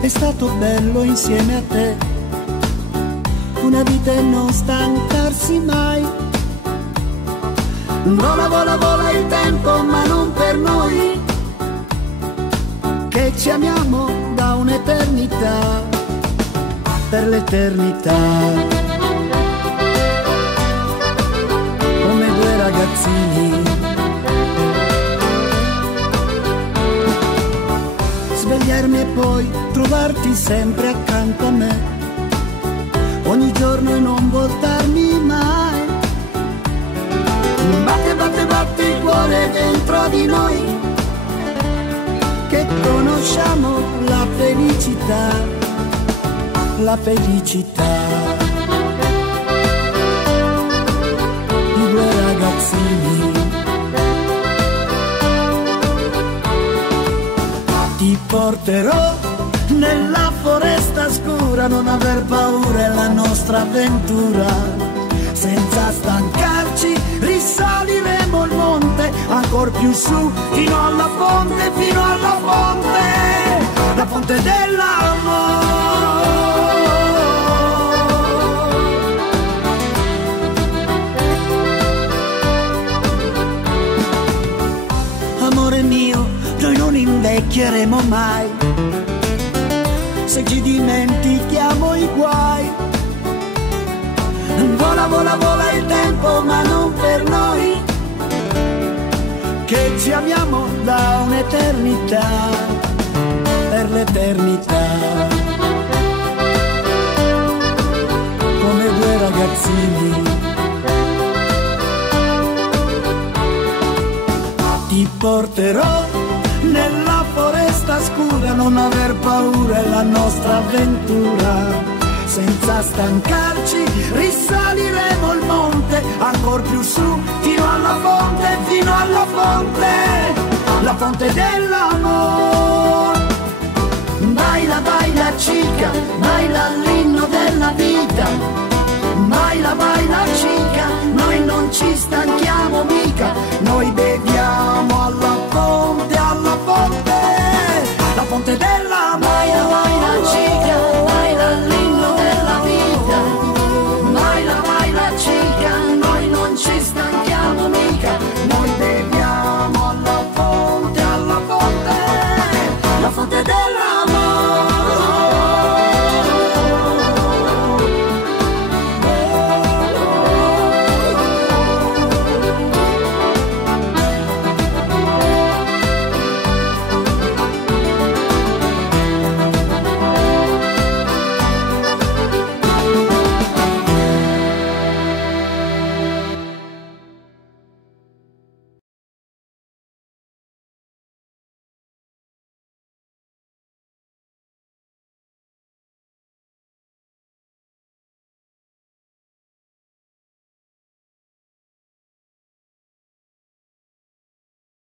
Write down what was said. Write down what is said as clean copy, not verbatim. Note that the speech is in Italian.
È stato bello insieme a te, una vita e non stancarsi mai. Vola, vola, vola il tempo, ma non per noi, che ci amiamo da un'eternità, per l'eternità. Come due ragazzini, svegliarmi e poi trovarti sempre accanto a me, ogni giorno e non voltarmi mai. Batte, batte, batte il cuore dentro di noi, che conosciamo la felicità, la felicità di due ragazzini. Ti porterò nella foresta scura, non aver paura, è la nostra avventura. Senza stancarci risaliremo il monte, ancor più su, fino alla fonte, fino alla fonte, la fonte dell'amore. Amore mio, noi non invecchieremo mai, se ci dimentichiamo i guai. Vola, vola, vola il tempo, ma non per noi, che ci amiamo da un'eternità, per l'eternità. Come due ragazzini, ti porterò nella foresta scura, non aver paura, è la nostra avventura. Senza stancarci risaliremo il monte, ancor più su, fino alla fonte, fino alla fonte, la fonte dell'amore. Baila, baila chica, baila l'inno della vita, baila, baila chica, noi non ci stanchiamo